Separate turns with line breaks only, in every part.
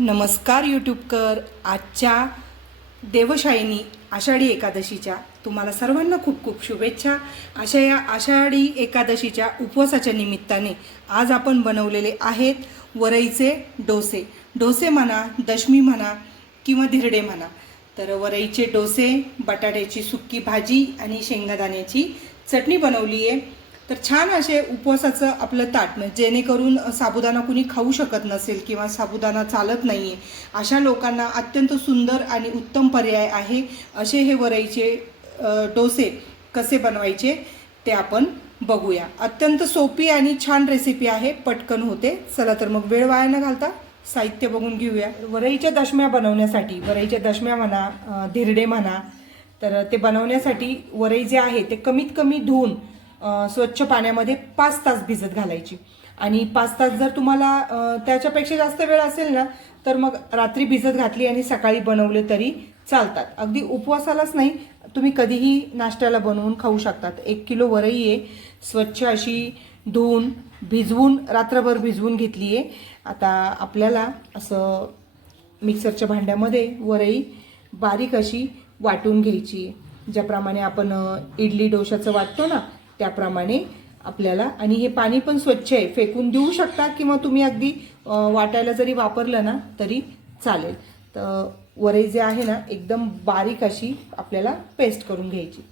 नमस्कार यूट्यूबकर आजच्या देवशायनी आषाढी एकादशीच्या तुम्हाला सर्वांना खूप खूप शुभेच्छा. अशा या आषाढी एकादशीच्या उपवासाच्या निमित्ताने आज आपण बनवलेले आहेत वरईचे डोसे. डोसे म्हणा दशमी म्हणा किंवा धिरडे म्हणा. तर वरईचे डोसे बटाट्याची सुक्की भाजी आणि शेंगादाण्याची चटणी बनवली आहे तर छान असे उपवासाचं आपलं ताट म्हणजे जेणेकरून साबुदाणा कुणी खाऊ शकत नसेल किंवा साबुदाणा चालत नाही आहे अशा लोकांना अत्यंत सुंदर आणि उत्तम पर्याय आहे. असे हे वरईचे डोसे कसे बनवायचे ते आपण बघूया. अत्यंत सोपी आणि छान रेसिपी आहे पटकन होते. चला तर मग वेळ वाया न घालता साहित्य बघून घेऊया. वरईच्या दशम्या बनवण्यासाठी वरईच्या दशम्या म्हणा धिरडे म्हणा तर ते बनवण्यासाठी वरई जे आहे ते कमीत कमी धुवून स्वच्छ पाण्यामध्ये पाच तास भिजत घालायची. आणि पाच तास जर तुम्हाला त्याच्यापेक्षा जास्त वेळ असेल ना तर मग रात्री भिजत घातली आणि सकाळी बनवले तरी चालतात. अगदी उपवासालाच नाही तुम्ही कधीही नाश्त्याला बनवून खाऊ शकतात. एक किलो वरई आहे. स्वच्छ अशी धुवून भिजवून रात्रभर भिजवून घेतली आहे. आता आपल्याला असं मिक्सरच्या भांड्यामध्ये वरई बारीक अशी वाटून घ्यायची आहे. ज्याप्रमाणे आपण इडली डोशाचं वाटतो ना त्याप्रमाणे आपल्याला आणि हे पाणी पण स्वच्छ आहे. फेकून देऊ शकता किंवा तुम्ही अगदी वाटायला जरी वापरलं ना तरी चालेल. तर वरई जे आहे ना एकदम बारीक अशी आपल्याला पेस्ट करून घ्यायची.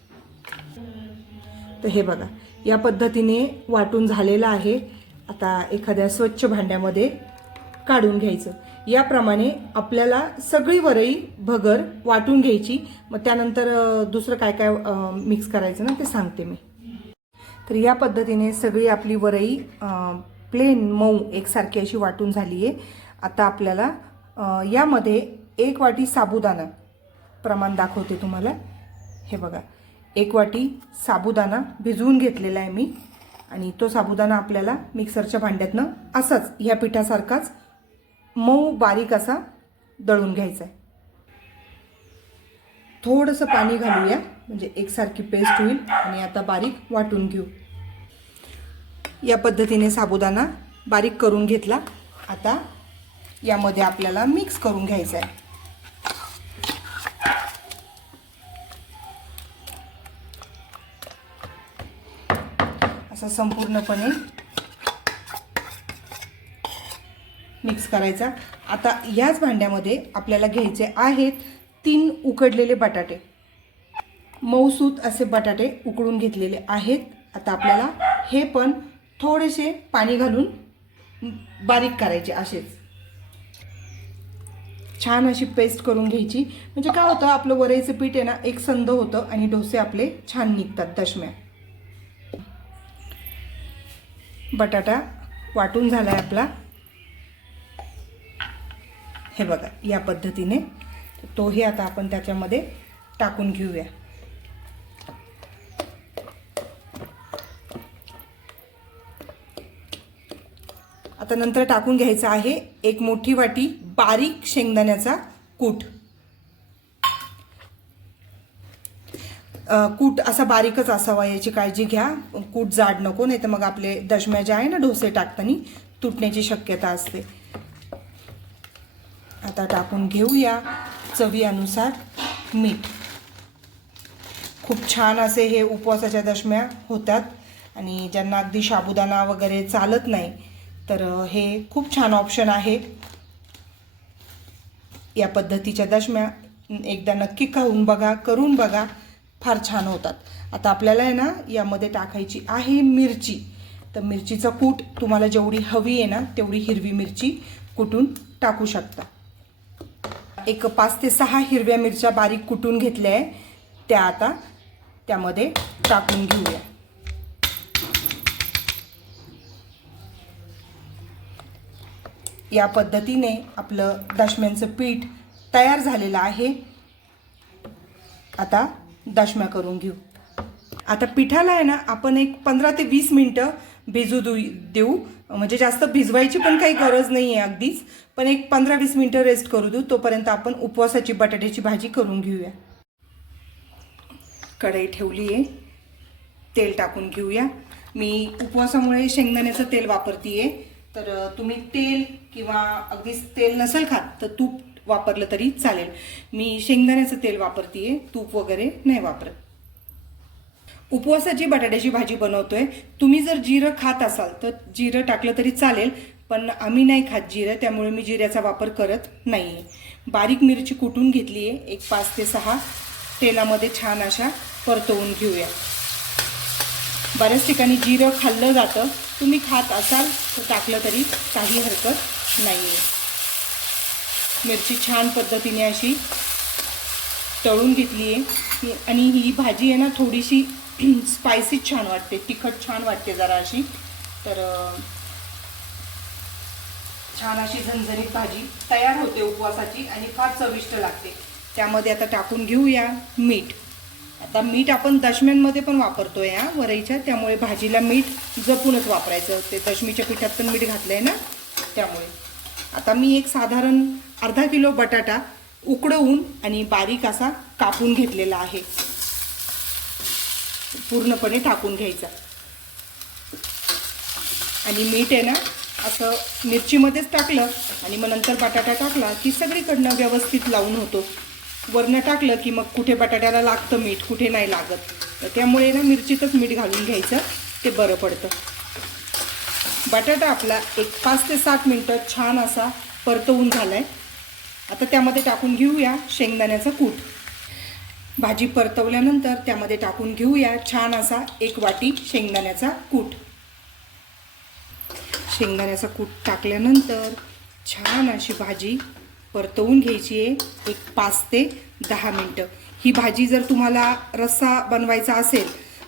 तर हे बघा या पद्धतीने वाटून झालेलं आहे. आता एखाद्या स्वच्छ भांड्यामध्ये काढून घ्यायचं. याप्रमाणे आपल्याला सगळी वरई भगर वाटून घ्यायची. मग त्यानंतर दुसरं काय काय मिक्स करायचं ना ते सांगते मी. तर या पद्धतीने सगळी आपली वरई प्लेन मऊ एकसारखी अशी वाटून झाली आहे आता आपल्याला यामध्ये एक वाटी साबुदाणा प्रमाण दाखवते तुम्हाला. हे बघा एक वाटी साबुदाणा भिजवून घेतलेला आहे मी. आणि तो साबुदाणा आपल्याला मिक्सरच्या भांड्यातनं असाच ह्या पिठासारखाच मऊ बारीक असा दळून घ्यायचा आहे. थोडंसं पाणी घालूया म्हणजे एकसारखी पेस्ट होईल आणि आता बारीक वाटून घेऊ. या पद्धतीने साबुदाणा बारीक करून घेतला. आता यामध्ये आपल्याला मिक्स करून घ्यायचा आहे असं संपूर्णपणे मिक्स करायचा. आता याच भांड्यामध्ये आपल्याला घ्यायचे आहेत तीन उकडलेले बटाटे. मऊसूत असे बटाटे उकडून घेतलेले आहेत. आता आपल्याला हे पण थोडेसे पाणी घालून बारीक करायचे असेच. छान अशी पेस्ट करून घ्यायची. म्हणजे काय होतं आपलं वरईचं पीठ आहे ना एक संद होतं आणि डोसे आपले छान निघतात दशम्या. बटाटा वाटून झाला आहे आपला. हे बघा या पद्धतीने. तोही आता आपण त्याच्यामध्ये टाकून घेऊया. आता नंतर टाकून घ्यायचं आहे एक मोठी वाटी बारीक शेंगदाण्याचा कूट. कूट असा बारीकच असावा याची काळजी घ्या. कूट जाड नको नाही तर मग आपले दशम्या जे आहे ना डोसे टाकताना तुटण्याची शक्यता असते. आता टाकून घेऊया चवीनुसार मीठ. खूप छान असे हे उपवासाच्या दशम्या होतात आणि ज्यांना अगदी साबुदाणा वगैरे चालत नाही तर हे खूप छान ऑप्शन आहे. या पद्धतीच्या दशम्या एकदा नक्की खाऊन बघा करून बघा फार छान होतात. आता आपल्याला आहे ना यामध्ये टाकायची आहे मिरची. तर मिरचीचा कूट तुम्हाला जेवढी हवी आहे ना तेवढी हिरवी मिरची कुटून टाकू शकता. एक पाच ते सहा हिरव्या मिरच्या बारीक कुटून घेतल्या आहे. त्या आता त्यामध्ये टाकून घेऊया. या पद्धतीने आपलं दशम्यांचं पीठ तयार झालेलं आहे. आता दशम्या करून घेऊ. आता पिठाला आहे ना आपण एक पंधरा ते वीस मिनटं भिजू दु देऊ. म्हणजे जास्त भिजवायची पण काही गरज नाही आहे अगदीच. पण एक पंधरा वीस मिनटं रेस्ट करू देऊ. तोपर्यंत आपण उपवासाची बटाट्याची भाजी करून घेऊया. कढई ठेवली आहे. तेल टाकून घेऊया. मी उपवासामुळे शेंगदाण्याचं तेल वापरते तर तुम्ही तेल किंवा अगदीच तेल नसेल खात तर तूप वापरलं तरी चालेल. मी शेंगदाण्याचं तेल वापरतीये तूप वगैरे नाही वापरत. उपवासाची बटाट्याची भाजी बनवतोय. तुम्ही जर जिरं खात असाल तर जिरं टाकलं तरी चालेल पण आम्ही नाही खात जिरं त्यामुळे मी जिऱ्याचा वापर करत नाही आहे बारीक मिरची कुटून घेतली आहे एक पाच ते सहा. तेलामध्ये छान अशा परतवून घेऊया. बऱ्याच ठिकाणी जिरं खाल्लं जातं. तुम्ही खात असाल तर टाकलं तरी काही हरकत नाही आहे मिरची छान पद्धतीने अशी तळून घेतली आहे आणि ही भाजी आहे ना थोडीशी स्पायसी छान वाटते तिखट छान वाटते जरा अशी. तर छान अशी झणझणीत भाजी तयार होते उपवासाची आणि फार चविष्ट लागते. त्यामध्ये आता टाकून घेऊया मीठ. आता मीठ आपण दशम्यांमध्ये पण वापरतोय हा वरईच्या. त्यामुळे भाजीला मीठ जपूनच वापरायचं ते दशमीच्या पिठात पण मीठ घातलंय ना? त्यामुळे. आता मी एक साधारण अर्धा किलो बटाटा उकडवून आणि बारीक असा कापून घेतलेला आहे. पूर्णपणे टाकून घ्यायचा. आणि मीठ आहे ना असं मिरचीमध्येच टाकलं आणि मग नंतर बटाटा टाकला की सगळीकडनं व्यवस्थित लावून होतो. वरनं टाकलं की मग कुठे बटाट्याला लागतं मीठ कुठे नाही लागत. तर त्यामुळे ना मिरचीतच मीठ घालून घ्यायचं ते बरं पडतं. बटाटा आपला एक पाच ते सात मिनटं छान असा परतवून झाला आहे आता त्यामध्ये टाकून घेऊया शेंगदाण्याचा कूट. भाजी परतवल्यानंतर त्यामध्ये टाकून घेऊया छान असा एक वाटी शेंगदाण्याचा कूट. शेंगदाण्याचा कूट टाकल्यानंतर छान अशी भाजी परतवून घ्यायची आहे. एक पाच ते दहा मिनटं. ही भाजी जर तुम्हाला रस्सा बनवायचा असेल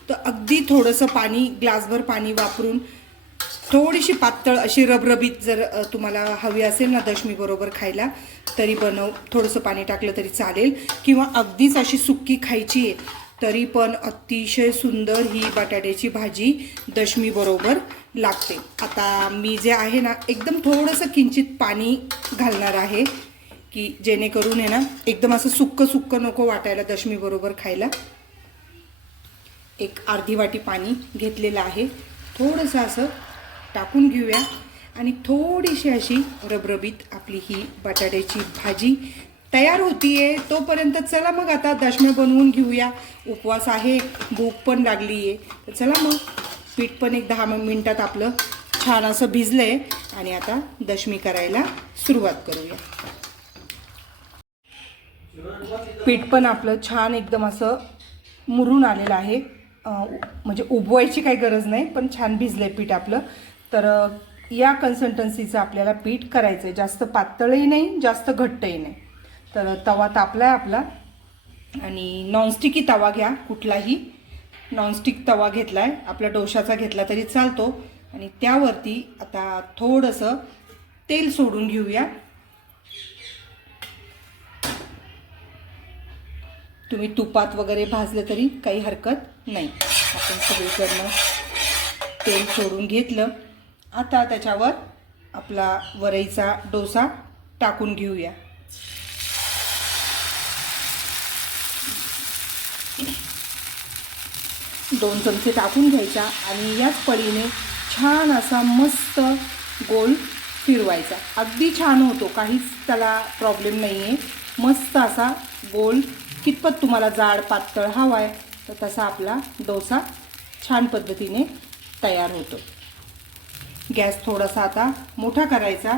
तर अगदी थोडंसं पाणी ग्लासभर पाणी वापरून थोडीशी पातळ अशी रबरबीत जर तुम्हाला हवी असेल ना दशमीबरोबर खायला तरी बनव. थोडंसं पाणी टाकलं तरी चालेल. किंवा अगदीच अशी सुक्की खायची आहे तरी पण अतिशय सुंदर ही बटाट्याची भाजी दशमीबरोबर लागते. आता मी जे आहे ना एकदम थोडंसं किंचित पाणी घालणार आहे. की जेणेकरून आहे ना एकदम असं सुक्क सुक्क नको वाटायला दशमीबरोबर खायला. एक अर्धी वाटी पाणी घेतलेलं आहे. थोडंसं असं टाकून घेऊया. आणि थोडीशी अशी रबरबीत आपली ही बटाट्याची भाजी तयार होतीये. तोपर्यंत चला मग आता दशम्या बनवून घेऊया. उपवास आहे भूक पण लागली आहे तर चला मग पीठ पण एक दहा मिनटात आपलं छान असं भिजलं आहे आणि आता दशमी करायला सुरुवात करूया. पीठ पण आपलं छान एकदम असं मुरून आलेलं आहे. म्हणजे उबवायची काही गरज नाही पण छान भिजलं आहे पीठ आपलं. तर या कन्सल्टन्सीचं आपल्याला पीठ करायचं आहे जास्त पातळही नाही जास्त घट्टही नाही. तर तवा तापला आहे आपला. आणि नॉनस्टिकी तवा घ्या कुठलाही. नॉनस्टिक तवा घेतला आहे आपला डोशाचा घेतला तरी चालतो. आणि त्यावरती आता थोडंसं तेल सोडून घेऊया. तुम्ही तुपात वगैरे भाजलं तरी काही हरकत नाही. आपण सगळीकडनं तेल सोडून घेतलं. आता त्याच्यावर आपला वरईचा डोसा टाकून घेऊया. दोन चमचे टाकून घ्यायचा आणि याच पळीने छान असा मस्त गोल फिरवायचा. अगदी छान होतो. काहीच त्याला प्रॉब्लेम नाही आहे मस्त असा गोल कितपत तुम्हाला जाड पातळ हवा आहे तर तसा आपला डोसा छान पद्धतीने तयार होतो. गॅस थोडासा आता मोठा करायचा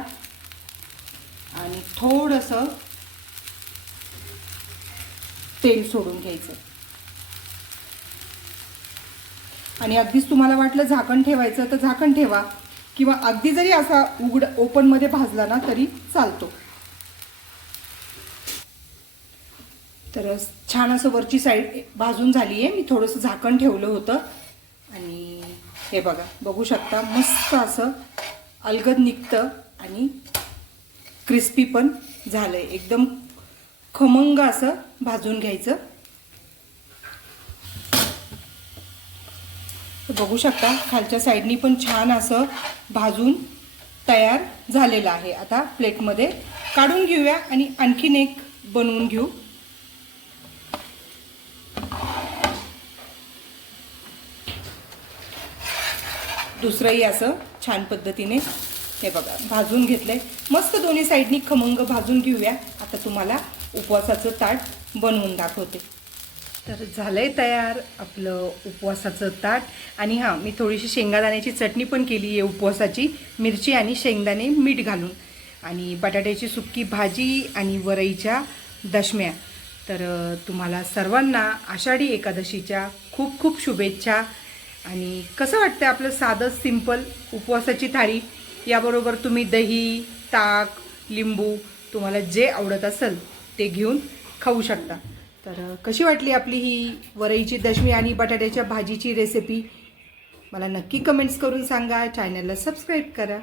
आणि थोडंसं तेल सोडून घ्यायचं. आणि अगदीच तुम्हाला वाटलं झाकण ठेवायचं तर झाकण ठेवा. किंवा अगदी जरी असा उघड ओपनमध्ये भाजला ना तरी चालतो. तर छान असं वरची साईड भाजून झाली आहे मी थोडंसं झाकण ठेवलं होतं. आणि हे बघा बघू शकता मस्त असं अलगद निघतं आणि क्रिस्पी पण झालं आहे एकदम खमंग असं भाजून घ्यायचं. बघू शकता खालच्या साईडनी पण छान असं भाजून तयार झालेलं आहे. आता प्लेटमध्ये काढून घेऊया आणि आणखीन एक बनवून घेऊ. दुसरंही असं छान पद्धतीने हे बघा भाजून घेतलंय. मस्त दोन्ही साईडनी खमंग भाजून घेऊया. आता तुम्हाला उपवासाचं ताट बनवून दाखवते. तर झालंय तयार आपलं उपवासाचं ताट. आणि हां मी थोडीशी शेंगादाण्याची चटणी पण केली आहे उपवासाची. मिरची आणि शेंगदाणे मीठ घालून. आणि बटाट्याची सुक्की भाजी आणि वरईच्या दशम्या. तर तुम्हाला सर्वांना आषाढी एकादशीच्या खूप खूप शुभेच्छा. आणि कसं वाटतं आपलं साधं सिंपल उपवासाची थाळी? याबरोबर तुम्ही दही ताक लिंबू तुम्हाला जे आवडत असेल ते घेऊन खाऊ शकता. तर कशी वाटली आपली ही वरईची दशमी आणि बटाट्याच्या भाजीची रेसिपी मला नक्की कमेंट्स करून सांगा. चॅनलला सबस्क्राईब करा.